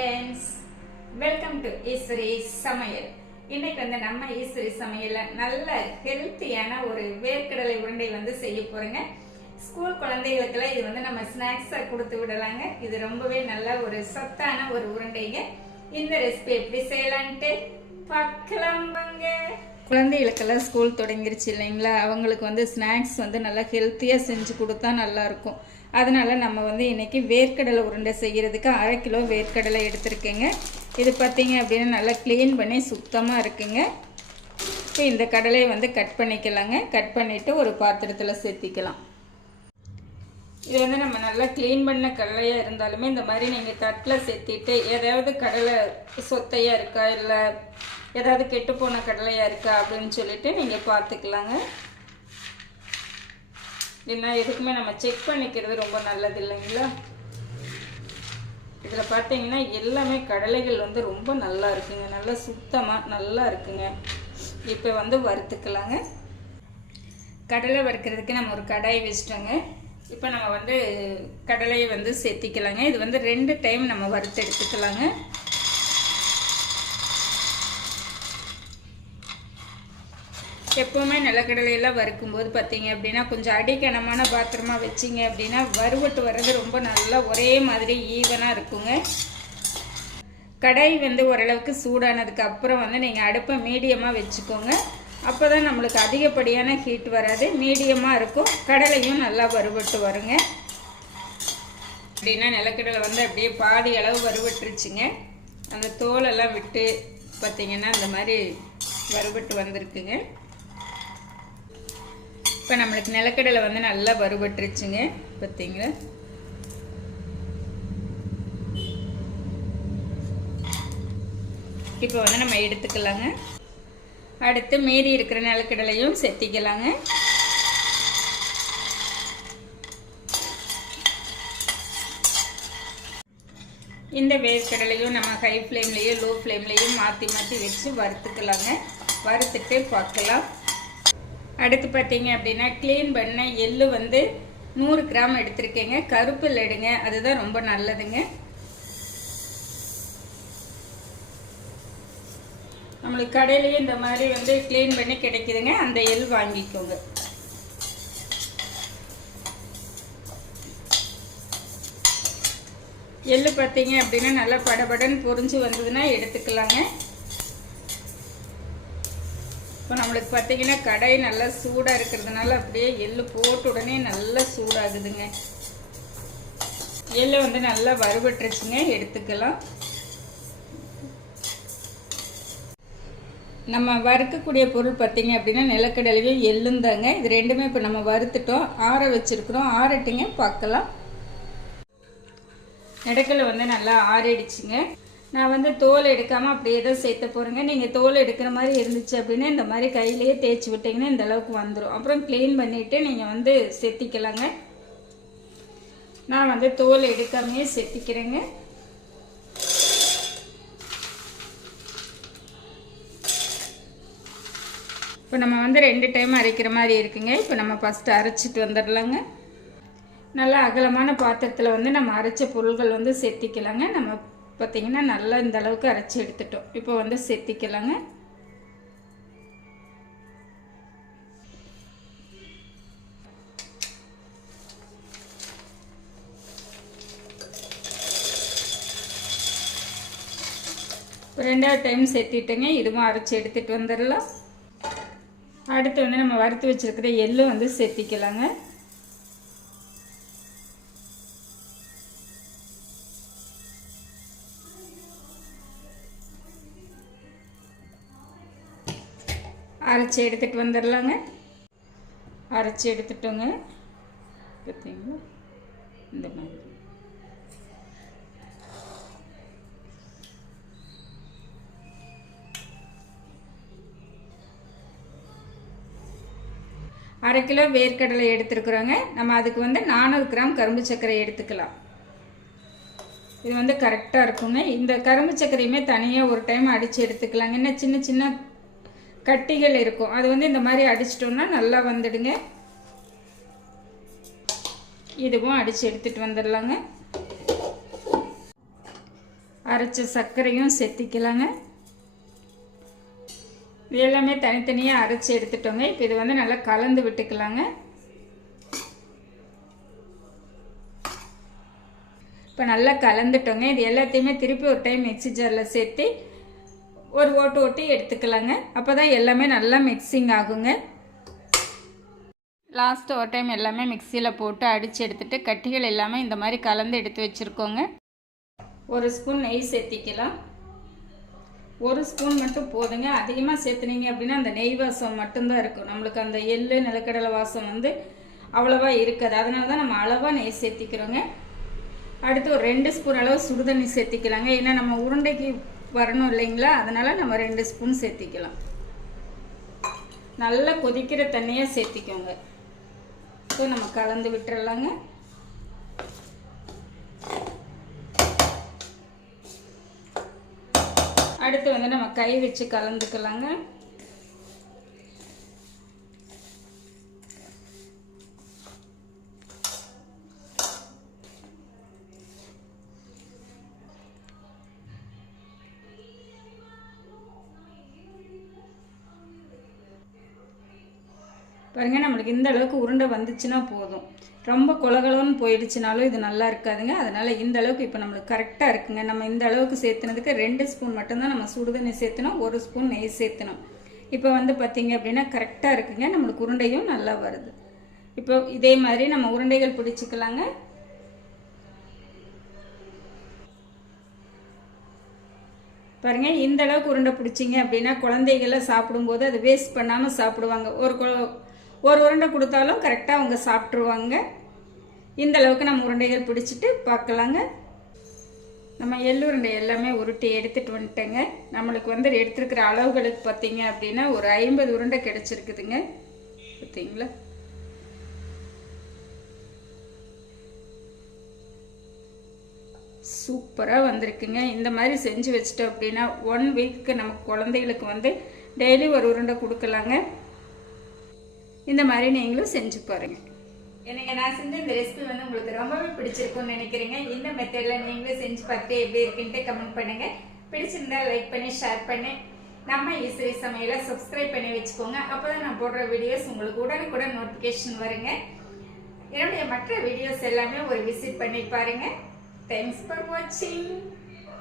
Friends welcome to Eswari சமையல் இன்னைக்கு வந்து நம்ம ஈஸ்வரி சமையல்ல நல்ல ஹெல்த்தியான ஒரு வேர்க்கடலை உருண்டை வந்து செய்ய போறேங்க. ஸ்கூல் குழந்தைகளுக்கெல்லாம் இது வந்து நம்ம ஸ்நாக்ஸாக கொடுத்து விடலாங்க. இது ரொம்பவே நல்ல ஒரு சத்தான ஒரு உருண்டைங்க. இந்த ரெசிபி எப்படி செய்யலான்ட்டு பார்க்கலாம் வாங்க குழந்தைகளுக்கெல்லாம் ஸ்கூல் தொடங்கிருச்சு இல்லைங்களா? அவங்களுக்கு வந்து ஸ்நாக்ஸ் வந்து நல்லா ஹெல்த்தியாக செஞ்சு கொடுத்தா நல்லாயிருக்கும். அதனால் நம்ம வந்து இன்னைக்கு வேர்க்கடலை உருண்டை செய்கிறதுக்கு அரை கிலோ வேர்க்கடலை எடுத்திருக்கேங்க. இது பார்த்தீங்க அப்படின்னா நல்லா க்ளீன் பண்ணி சுத்தமாக இருக்குங்க. இப்போ இந்த கடலையை வந்து கட் பண்ணிக்கலாங்க. கட் பண்ணிவிட்டு ஒரு பாத்திரத்தில் சேர்த்திக்கலாம். இது வந்து நம்ம நல்லா க்ளீன் பண்ண கடலையாக இருந்தாலுமே இந்த மாதிரி நீங்கள் தட்டில் சேர்த்திட்டு ஏதாவது கடலை சொத்தையாக இருக்கா இல்லை ஏதாவது கெட்டு போன கடலையாக இருக்கா அப்படின்னு சொல்லிட்டு நீங்கள் பார்த்துக்கலாங்க. ஏன்னா எதுக்குமே நம்ம செக் பண்ணிக்கிறது ரொம்ப நல்லது இல்லைங்களா? இதில் பார்த்தீங்கன்னா எல்லாமே கடலைகள் வந்து ரொம்ப நல்லா இருக்குங்க. நல்லா சுத்தமாக நல்லா இருக்குங்க. இப்போ வந்து வறுத்துக்கலாங்க. கடலை வறுக்கிறதுக்கு நம்ம ஒரு கடாய் வச்சிட்டோங்க. இப்போ நம்ம வந்து கடலையை வந்து சேர்த்திக்கலாங்க. இது வந்து ரெண்டு டைம் நம்ம வறுத்து எடுத்துக்கலாங்க. எப்போவுமே நிலக்கடலையெல்லாம் வறுக்கும்போது பார்த்தீங்க அப்படின்னா கொஞ்சம் அடிக்கனமான பாத்திரமாக வச்சிங்க அப்படின்னா வறுவட்டு வர்றது ரொம்ப நல்லா ஒரே மாதிரி ஈவனாக இருக்குங்க. கடாய் வந்து ஓரளவுக்கு சூடானதுக்கு அப்புறம் வந்து நீங்கள் அடுப்பை மீடியமாக வச்சுக்கோங்க. அப்போ தான் நம்மளுக்கு அதிகப்படியான ஹீட் வராது மீடியமாக இருக்கும். கடலையும் நல்லா வறுவட்டு வருங்க. அப்படின்னா நிலக்கடலை வந்து அப்படியே பாதி அளவு வறுவட்டுருச்சுங்க. அந்த தோலெல்லாம் விட்டு பார்த்தீங்கன்னா இந்த மாதிரி வறுபட்டு வந்திருக்குங்க. இப்போ நம்மளுக்கு நிலக்கடலை வந்து நல்லா வறுபட்டுருச்சுங்க. பார்த்தீங்களா இப்போ வந்து நம்ம எடுத்துக்கலாங்க. அடுத்து மீதி இருக்கிற நிலக்கடலையும் செத்திக்கலாங்க. இந்த வேர்க்கடலையும் நம்ம ஹை ஃப்ளேம்லேயும் லோ ஃப்ளேம்லேயும் மாற்றி மாற்றி வச்சு வறுத்துக்கலாங்க. வறுத்துட்டு பார்க்கலாம். அடுத்து பார்த்தீங்க அப்படின்னா க்ளீன் பண்ண எள்ளு வந்து நூறு கிராம் எடுத்திருக்கேங்க. கருப்பில் எடுங்க. அதுதான் ரொம்ப நல்லதுங்க. நம்மளுக்கு கடையிலேயே இந்த மாதிரி வந்து க்ளீன் பண்ணி கிடைக்குதுங்க. அந்த எள் வாங்கிக்கோங்க. எள்ளு பார்த்தீங்க அப்படின்னா நல்லா படபடன்னு பொறிஞ்சு வந்ததுன்னா எடுத்துக்கலாங்க. இப்போ நம்மளுக்கு பார்த்தீங்கன்னா கடை நல்லா சூடாக இருக்கிறதுனால அப்படியே எள்ளு போட்ட உடனே நல்லா சூடாகுதுங்க. எள்ளு வந்து நல்லா வறுபட்டுருச்சுங்க எடுத்துக்கலாம். நம்ம வறுக்கக்கூடிய பொருள் பார்த்தீங்க அப்படின்னா நிலக்கடலையும் எள்ளும் தாங்க. இது ரெண்டுமே இப்போ நம்ம வறுத்துட்டோம். ஆற வச்சுருக்குறோம். ஆறட்டுங்க பார்க்கலாம். நெடக்கலை வந்து நல்லா ஆறிடுச்சுங்க. நான் வந்து தோல் எடுக்காமல் அப்படியே தான் சேர்த்த போகிறேங்க நீங்கள் தோல் எடுக்கிற மாதிரி இருந்துச்சு அப்படின்னா இந்த மாதிரி கையிலேயே தேய்ச்சி விட்டிங்கன்னா இந்த அளவுக்கு வந்துடும் அப்புறம் க்ளீன் பண்ணிவிட்டு நீங்கள் வந்து செத்திக்கலாங்க. நான் வந்து தோல் எடுக்காமையே செத்திக்கிறேங்க. இப்போ நம்ம வந்து ரெண்டு டைம் அரைக்கிற மாதிரி இருக்குங்க. இப்போ நம்ம ஃபஸ்ட்டு அரைச்சிட்டு வந்துடலாங்க நல்லா அகலமான பாத்திரத்தில் வந்து நம்ம அரைச்ச பொருள்கள் வந்து செத்திக்கலாங்க. நம்ம பார்த்திங்கன்னா நல்லா இந்த அளவுக்கு அரைச்சி எடுத்துட்டோம். இப்போ வந்து செத்திக்கலாங்க. ரெண்டாவது டைம் செத்திட்டேங்க. இதுவும் அரைச்சி எடுத்துகிட்டு வந்துடலாம். அடுத்து வந்து நம்ம வறுத்து வச்சுருக்கிற எள்ளு வந்து செத்திக்கலாங்க. அரைச்சி எடுத்துகிட்டு வந்துடலாங்க. அரைச்சி எடுத்துட்டோங்க. பார்த்தீங்களா இந்த மாதிரி. அரை கிலோ வேர்க்கடலை எடுத்துருக்குறோங்க. நம்ம அதுக்கு வந்து நானூறு கிராம் கரும்பு சர்க்கரை எடுத்துக்கலாம். இது வந்து கரெக்டாக இருக்குங்க. இந்த கரும்பு சர்க்கரையுமே தனியாக ஒரு டைம் அடித்து எடுத்துக்கலாங்க. என்ன சின்ன சின்ன கட்டிகள் இருக்கும். அது வந்து இந்த மாதிரி அடிச்சிட்டோம்னா நல்லா வந்துடுங்க. இதுவும் அடித்து எடுத்துகிட்டு வந்துடலாங்க. அரைச்ச சர்க்கரையும் செத்திக்கலாங்க. இது எல்லாமே தனித்தனியாக அரைச்சி எடுத்துட்டோங்க. இப்போ இது வந்து நல்லா கலந்து விட்டுக்கலாங்க. இப்போ நல்லா கலந்துட்டோங்க. இது எல்லாத்தையுமே திருப்பி ஒரு டைம் மிக்சி ஜாரில் சேர்த்து ஒரு ஓட்டு ஓட்டி எடுத்துக்கலாங்க. அப்போ தான் எல்லாமே நல்லா மிக்சிங் ஆகுங்க. லாஸ்ட்டு ஒரு டைம் எல்லாமே மிக்சியில் போட்டு அடித்து எடுத்துட்டு கட்டிகள் எல்லாமே இந்த மாதிரி கலந்து எடுத்து வச்சுருக்கோங்க. ஒரு ஸ்பூன் நெய் சேர்த்திக்கலாம். ஒரு ஸ்பூன் மட்டும் போதுங்க. அதிகமாக சேர்த்துனீங்க அப்படின்னா அந்த நெய் வாசம் மட்டும்தான் இருக்கும். நம்மளுக்கு அந்த எள்ளு நிலக்கடலை வாசம் வந்து அவ்வளோவா இருக்காது. அதனால தான் நம்ம அளவாக நெய் சேர்த்திக்கிறோங்க. அடுத்து ஒரு ரெண்டு ஸ்பூன் அளவு சுடுதண்ணி சேர்த்திக்கலாங்க. ஏன்னா நம்ம உருண்டைக்கு வரணும் இல்லைங்களா? அதனால் நம்ம ரெண்டு ஸ்பூன் சேர்த்திக்கலாம். நல்லா கொதிக்கிற தண்ணியை சேர்த்திக்கோங்க. ஸோ நம்ம கலந்து விட்டுறலாங்க. அடுத்து வந்து நம்ம கை வச்சு கலந்துக்கலாங்க. பாருங்க நம்மளுக்கு இந்த அளவுக்கு உருண்டை வந்துச்சுன்னா போதும். ரொம்ப கொலகலன்னு போயிடுச்சுனாலும் இது நல்லா இருக்காதுங்க. அதனால் இந்த அளவுக்கு இப்போ நம்மளுக்கு கரெக்டாக இருக்குங்க. நம்ம இந்த அளவுக்கு சேர்த்துனதுக்கு ரெண்டு ஸ்பூன் மட்டும்தான் நம்ம சுடுதண்ணி சேர்த்தணும் ஒரு ஸ்பூன் நெய் சேர்த்தணும். இப்போ வந்து பார்த்திங்க அப்படின்னா கரெக்டாக இருக்குங்க. நம்மளுக்கு உருண்டையும் நல்லா வருது. இப்போ இதே மாதிரி நம்ம உருண்டைகள் பிடிச்சிக்கலாங்க. பாருங்க இந்த அளவுக்கு உருண்டை பிடிச்சிங்க அப்படின்னா குழந்தைகள்லாம் சாப்பிடும்போது அதை வேஸ்ட் பண்ணாமல் சாப்பிடுவாங்க. ஒரு ஒரு உருண்டை கொடுத்தாலும் கரெக்டாக அவங்க சாப்பிட்ருவாங்க இந்த அளவுக்கு நம்ம உருண்டைகள் பிடிச்சிட்டு பார்க்கலாங்க. நம்ம எள்ளுருண்டை எல்லாமே உருட்டி எடுத்துகிட்டு வந்துட்டேங்க. நம்மளுக்கு வந்து எடுத்துருக்கிற அளவுகளுக்கு பார்த்தீங்க அப்படின்னா ஒரு ஐம்பது உருண்டை கிடச்சிருக்குதுங்க. பார்த்தீங்களா? சூப்பராக வந்திருக்குங்க. இந்த மாதிரி செஞ்சு வச்சுட்டோம் அப்படின்னா ஒன் வீக்கு நம்ம குழந்தைகளுக்கு வந்து டெய்லி ஒரு உருண்டை கொடுக்கலாங்க. இந்த மாதிரி நீங்களும் செஞ்சு பாருங்கள் எனக்கு நான் செஞ்ச இந்த ரெசிபி வந்து உங்களுக்கு ரொம்பவே பிடிச்சிருக்கும்னு நினைக்கிறேங்க. இந்த மெத்தடில் நீங்களும் செஞ்சு பார்த்து எப்படி இருக்குன்ட்டு கமெண்ட் பண்ணுங்க. பிடிச்சிருந்தா லைக் பண்ணி ஷேர் பண்ணி. நம்ம ஈஸ்வரி சமையலை சப்ஸ்கிரைப் பண்ணி வச்சுக்கோங்க. அப்போ தான் நான் போடுற வீடியோஸ் உங்களுக்கு உடனுக்குடன் நோட்டிஃபிகேஷன் வருங்க. என்னுடைய மற்ற வீடியோஸ் எல்லாமே ஒரு விசிட் பண்ணி பாருங்க. தேங்க்ஸ் ஃபார் வாட்சிங்